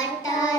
What